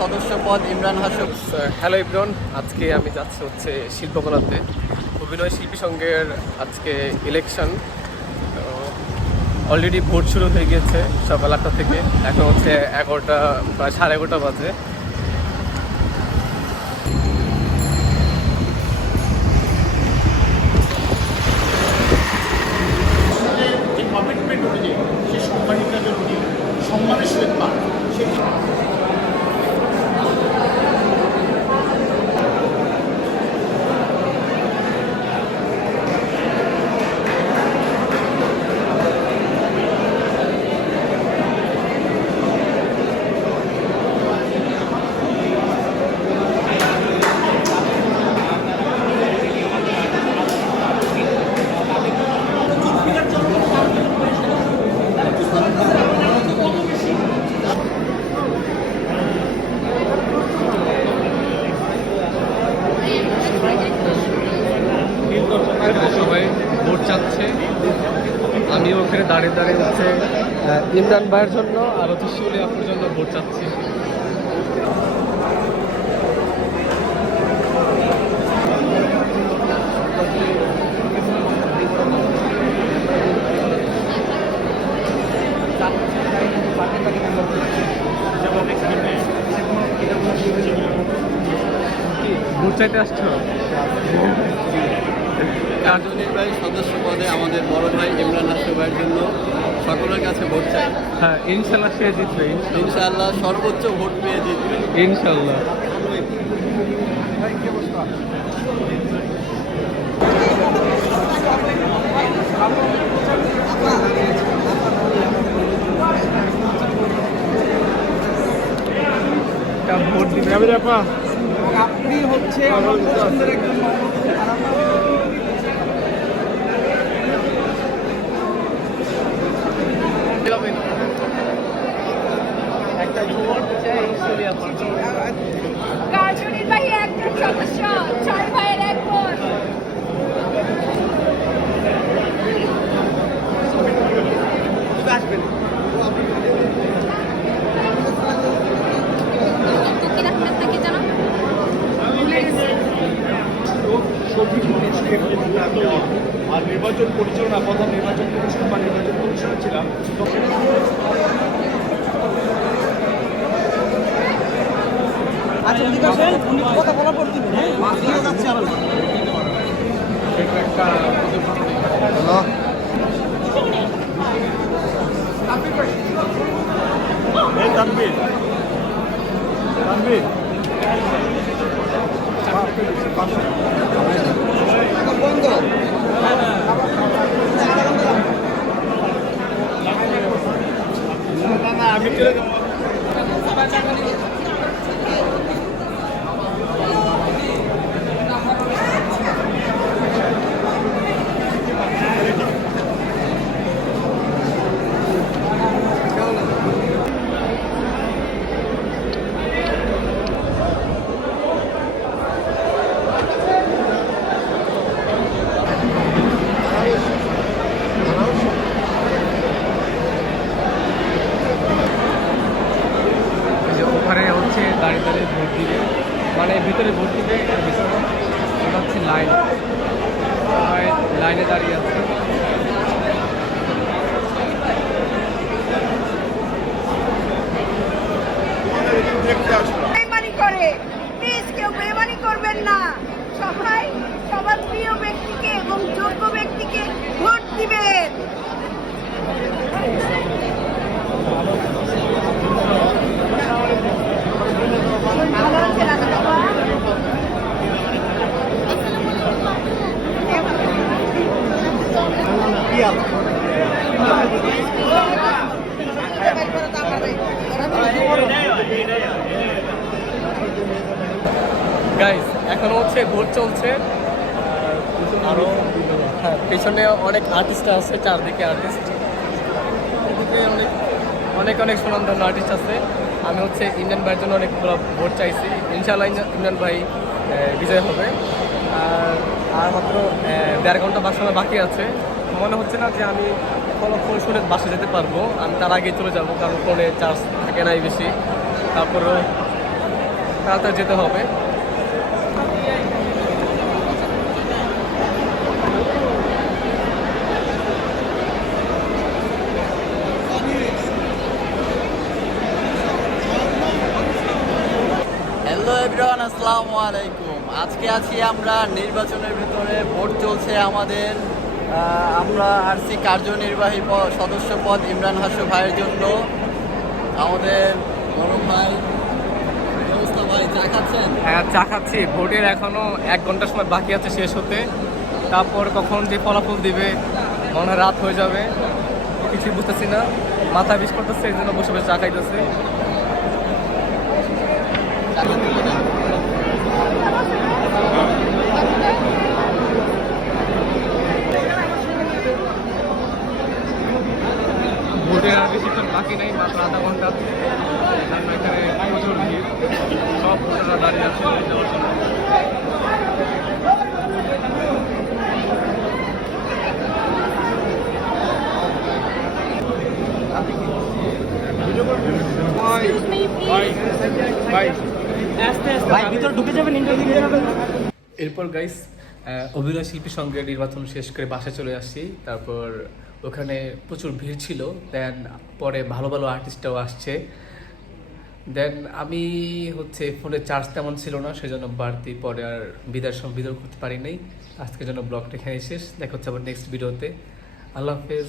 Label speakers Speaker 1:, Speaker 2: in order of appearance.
Speaker 1: সদস্য পদ ইমরান হাসম।
Speaker 2: হ্যালো ইব্রন আজকে আমি যাচ্ছি হচ্ছে শিল্পকলাতে। অভিনয় শিল্পী সংঘের আজকে ইলেকশন অলরেডি ভোট শুরু হয়ে গিয়েছে সকাল আটটা থেকে। এখন হচ্ছে এগারোটা প্রায় সাড়ে এগারোটা বাজে।
Speaker 3: সম্মানের সহিত পান সেই
Speaker 2: সবাই ভোট চাচ্ছে আমি ওখানে দাঁড়িয়ে দাঁড়িয়ে হচ্ছে ইমরান ভাইয়ের জন্য আর হচ্ছে শিউলি আপুর জন্য ভোট চাচ্ছি। ভোট চাইতে আসছো?
Speaker 1: কার্যনির্বাহী সদস্য পদে আমাদের বড় ভাই ইমরান হাসম ভাইয়ের জন্য সকলের কাছে ভোট চাই।
Speaker 2: হ্যাঁ ইনশাল্লাহ সে জিতবে ইনশাল্লাহ।
Speaker 1: সর্বোচ্চ ভোট পেয়ে জিতবে।
Speaker 2: ইনশাল্লাহ ভোট দিবে।
Speaker 4: আপনি হচ্ছে পছন্দের একজন
Speaker 2: একটা ভোট চাই শিউলি আপুর
Speaker 5: কার্যনির্বাহী একজন সদস্য ছয় ভাইয়ের এক বোন।
Speaker 3: আর নির্বাচন পরিচালনা প্রধান নির্বাচন কমিশন বা নির্বাচন কমিশনে ছিলাম।
Speaker 4: আচ্ছা ঠিক আছে। কথা বলা পর দিবেন। যাচ্ছে আর
Speaker 3: এই তানবীর তানবীর
Speaker 4: বন্ধ
Speaker 3: না না আমি চলে যাব
Speaker 2: এই যে ওখানে হচ্ছে দাঁড়িয়ে দাঁড়িয়ে ভোট দিবে মানে ভিতরে আর ভিতরে হচ্ছে লাইন। লাইনে দাঁড়িয়ে আছে।
Speaker 5: করে। কেউ বেমানি করবেন না। সবাই, সবার প্রিয় ব্যক্তিকে এবং যোগ্য ব্যক্তিকে ভোট দিবেন ভালো আছে রাজা বাবা
Speaker 2: গাইস এখন হচ্ছে ভোট চলছে। আরও হ্যাঁ পেছনে অনেক আর্টিস্ট আছে, চারদিকে আর্টিস্ট অনেক অনেক অনেক সুনামধন্য আর্টিস্ট আছে। আমি হচ্ছে ইন্ডিয়ান ভাইয়ের জন্য অনেকগুলো ভোট চাইছি। ইনশাআল্লাহ ইন্ডিয়ান- ভাই বিজয় হবে। আর আর মাত্র দেড় ঘণ্টা বাস সময় বাকি আছে। মনে হচ্ছে না যে আমি ফোন শুনে বাসে যেতে পারব। আমি তার আগে চলে যাব, কারণ ফোনে চার্জ থাকে নাই বেশি। তারপরেও তাড়াতাড়ি যেতে হবে
Speaker 1: হ্যালো এভরিওয়ান আসসালামু আলাইকুম। আজকে আছি আমরা নির্বাচনের ভিতরে ভোট চলছে আমাদের। আমরা আরসি কার্যনির্বাহী সদস্য পদ ইমরান হাসু ভাইয়ের জন্য। আমাদের বড় ভাই ভাই চা খাচ্ছেন?
Speaker 2: হ্যাঁ চা খাচ্ছি। ভোটের এখনও এক ঘণ্টার সময় বাকি আছে শেষ হতে। তারপর কখন যে ফলাফল দিবে মনে হয় রাত হয়ে যাবে। কিছুই বুঝতেছি না। মাথা বিষ করতেছে এই জন্য বসে বসে চা খাইতেছে
Speaker 1: চা খাচ্ছেন কোথায়?
Speaker 2: ভোটের আর বেশিক্ষণ বাকি নেই মাত্র আধা ঘণ্টা। এখানে প্রচুর ভিড়। সব ভোটাররা দাঁড়িয়ে আছে। ভোট দেওয়ার জন্য এরপর গাইস অভিনয় শিল্পী সঙ্গে নির্বাচন শেষ করে বাসায় চলে আসছি তারপর ওখানে প্রচুর ভিড় ছিল। দেন পরে ভালো ভালো আর্টিস্টরাও আসছে। দেন আমি হচ্ছে ফোনে চার্জ তেমন ছিল না, সেজন্য বাড়তি পরে আর বিদার সময় বিদায় করতে পারি নাই আজকের জন্য ব্লগটা এখানে শেষ। দেখা হচ্ছে আবার নেক্সট ভিডিওতে আল্লাহ হাফেজ।